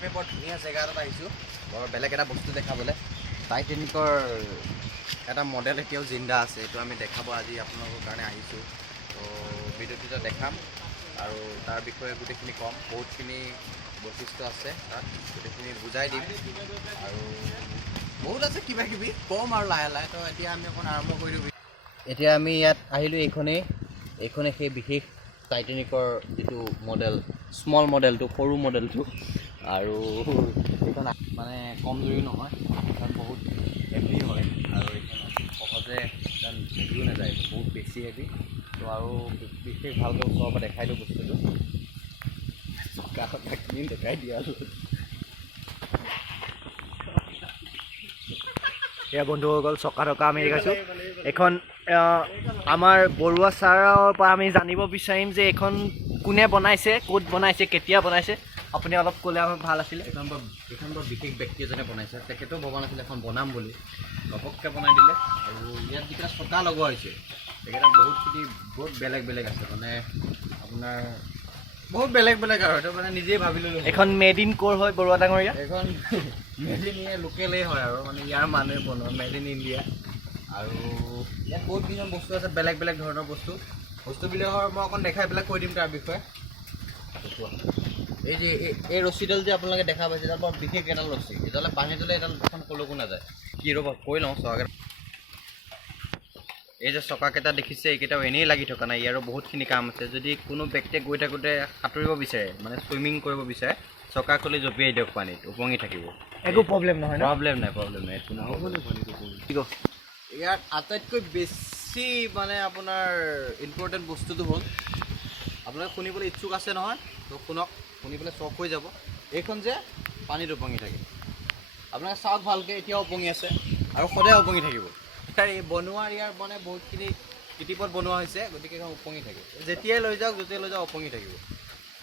আমি বৰ ধুনীয়া জেগা এটাত আহিছোঁ, বৰ বেলেগ এটা বস্তু দেখাবলৈ। টাইটেনিকৰ এটা মডেল এতিয়াও জিন্দা আছে, এইটো আমি দেখাব আজি আপোনালোকৰ কাৰণে আহিছোঁ। তো ভিডিঅ'টো দেখাম আৰু তাৰ বিষয়ে গোটেইখিনি ক'ম, বহুতখিনি বৈশিষ্ট্য আছে তাত, গোটেইখিনি বুজাই দিম আৰু বহুত আছে কিবা কিবি ক'ম আৰু লাহে লাহে। তো এতিয়া আমি অকণ আৰম্ভ কৰি দিওঁ। এতিয়া আমি ইয়াত আহিলোঁ, এইখনে সেই বিশেষ টাইটেনিকৰ যিটো মডেল, স্মল মডেলটো, সৰু মডেলটো। আৰু এইখন মানে কমজুৰি নহয়, এইখন বহুত হেভি হয় আৰু এইখন সহজে ইমান হেভিও নাযায়, বহুত বেছি হেভি। তো আৰু বিশেষ ভালকৈ ওচৰৰ পৰা দেখাই দিওঁ বস্তুটো, কাষত থাকি দেখাই দিয়া আৰু এয়া বন্ধুসকল, চকা থকা আমি দেখাইছোঁ। এখন আমাৰ বৰুৱা ছাৰৰ পৰা আমি জানিব বিচাৰিম যে এইখন কোনে বনাইছে, ক'ত বনাইছে, কেতিয়া বনাইছে, আপুনি অলপ ক'লে আমাৰ ভাল আছিলে। এইখন বৰ বিশেষ ব্যক্তি এজনে বনাইছে, তেখেতেও ভবা নাছিলে এখন বনাম বুলি, ঘপককৈ বনাই দিলে। আৰু ইয়াত যিকেইটা চকা লগোৱা হৈছে সেইকেইটা বহুত বেলেগ বেলেগ আছে, মানে আপোনাৰ বহুত বেলেগ বেলেগ আৰু এইটো মানে নিজেই ভাবি ল'লোঁ। এখন মেড ইন ক'ৰ হয় বৰুৱা ডাঙৰীয়া? এইখন মেড ইন ইণ্ডিয়া লোকেলেই হয় আৰু মানে ইয়াৰ মানুহে বনোৱা, মেড ইন ইণ্ডিয়া। আৰু ইয়াত বহুত কিছুমান বস্তু আছে, বেলেগ বেলেগ ধৰণৰ বস্তুবিলাকৰ মই অকণ দেখাই পেলাই কৈ দিম তাৰ বিষয়ে। এই যে এই ৰছীডাল যে আপোনালোকে দেখা পাইছে, এডাল বৰ বিশেষ এডাল ৰছী, এডালে বান্ধি দিলে এডাল এখন কলৈকো নাযায়। কি ৰ'ব কৈ লওঁ, চকাকেইটা, এই যে চকাকেইটা দেখিছে, এইকেইটাও এনেই লাগি থকা নাই, ইয়াৰো বহুতখিনি কাম আছে। যদি কোনো ব্যক্তিয়ে গৈ থাকোঁতে সাঁতুৰিব বিচাৰে, মানে চুইমিং কৰিব বিচাৰে, চকা খুলি জঁপিয়াই দিয়ক পানীত, উপঙি থাকিব, একো প্ৰব্লেম নহয় ন? প্ৰব্লেম নাই একো নহয়। ইয়াত আটাইতকৈ বেছি মানে আপোনাৰ ইম্পৰ্টেণ্ট বস্তুটো হ'ল, আপোনালোকে শুনিবলৈ ইচ্ছুক আছে নহয়, তো শুনক, শুনি পেলাই চখ হৈ যাব। এইখন যে পানীত উপঙি থাকে, আপোনালোকে চাওক ভালকৈ, এতিয়াও উপঙি আছে আৰু সদায় উপঙি থাকিব। এই বনোৱাৰ ইয়াৰ মানে বহুতখিনি কিটিপত বনোৱা হৈছে, গতিকে এখন উপঙি থাকে, যেতিয়াই লৈ যাওক উপঙি থাকিব।